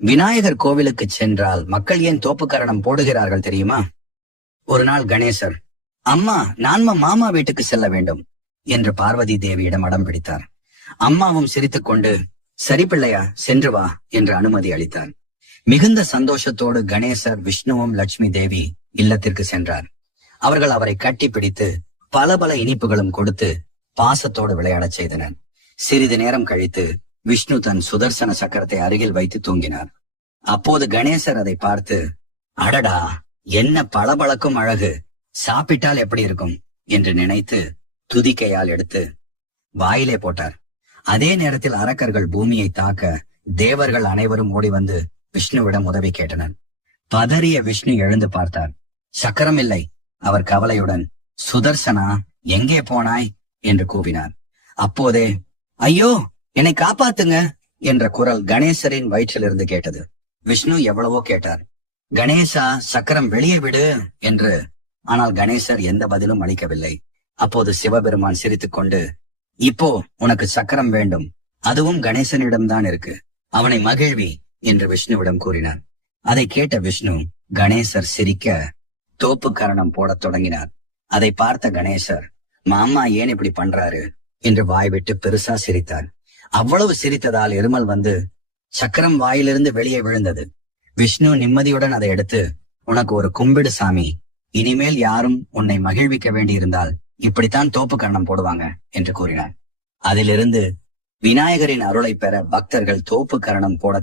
விநாயகர் கோவிலுக்கு சென்றால் மக்கள் ஏன் தோப்புக்கரணம் போடுகிறார்கள் தெரியுமா? ஒரு நாள் கணேசர், அம்மா நான் மாமா வீட்டுக்கு செல்ல வேண்டும் என்று பார்வதி தேவியிடம் அடம் பிடித்தார். அம்மாவும் சிரித்துக் கொண்டு, சரி பிள்ளையா, சென்று வா என்று அனுமதி அளித்தார். மிகுந்த சந்தோஷத்தோடு கணேசர், விஷ்ணுவும் லட்சுமி தேவி இல்லத்திற்கு சென்றார். அவர்கள் அவரை கட்டி பிடித்து பல பல இனிப்புகளும் கொடுத்து பாசத்தோடு விளையாடச் செய்தனர். சிறிது நேரம் கழித்து விஷ்ணு தன் சுதர்சன சக்கரத்தை அருகில் வைத்து தூங்கினார். அப்போது கணேசர் அதை பார்த்து, அடடா, என்ன பளபளக்கும் அழகு, சாப்பிட்டால் எப்படி இருக்கும் என்று நினைத்து துதிக்கையால் எடுத்து வாயிலே போட்டார். அதே நேரத்தில் அரக்கர்கள் பூமியை தாக்க தேவர்கள் அனைவரும் ஓடி வந்து விஷ்ணுவிடம் உதவி கேட்டனர். பதறிய விஷ்ணு எழுந்து பார்த்தார். சக்கரம் இல்லை. அவர் கவலையுடன், சுதர்சனா, எங்கே போனாய் என்று கூவினார். அப்போதே, ஐயோ, என்னை காப்பாத்துங்க என்ற குரல் கணேசரின் வயிற்றிலிருந்து கேட்டது. விஷ்ணு எவ்வளவோ கேட்டார், கணேசா, சக்கரம் வெளியே விடு என்று. ஆனால் கணேசர் எந்த பதிலும் அளிக்கவில்லை. அப்போது சிவபெருமான் சிரித்துக் கொண்டு, இப்போ உனக்கு சக்கரம் வேண்டும், அதுவும் கணேசனிடம்தான் இருக்கு, அவனை மகிழ்வி என்று விஷ்ணுவிடம் கூறினார். அதை கேட்ட விஷ்ணு கணேசர் சிரிக்க தோப்புக்கரணம் போடத் தொடங்கினார். அதை பார்த்த கணேசர், மாமா ஏன் இப்படி பண்றாரு என்று வாய்விட்டு பெருசா சிரித்தார். அவ்வளவு சிரித்ததால் இருமல் வந்து சக்கரம் வாயிலிருந்து வெளியே விழுந்தது. விஷ்ணு நிம்மதியுடன் அதை எடுத்து, உனக்கு ஒரு கும்பிடு சாமி, இனிமேல் யாரும் உன்னை மகிழ்விக்க வேண்டியிருந்தால் இப்படித்தான் தோப்புக்கரணம் போடுவாங்க என்று கூறினார். அதிலிருந்து விநாயகரின் அருளை பெற பக்தர்கள் தோப்புக்கரணம் போட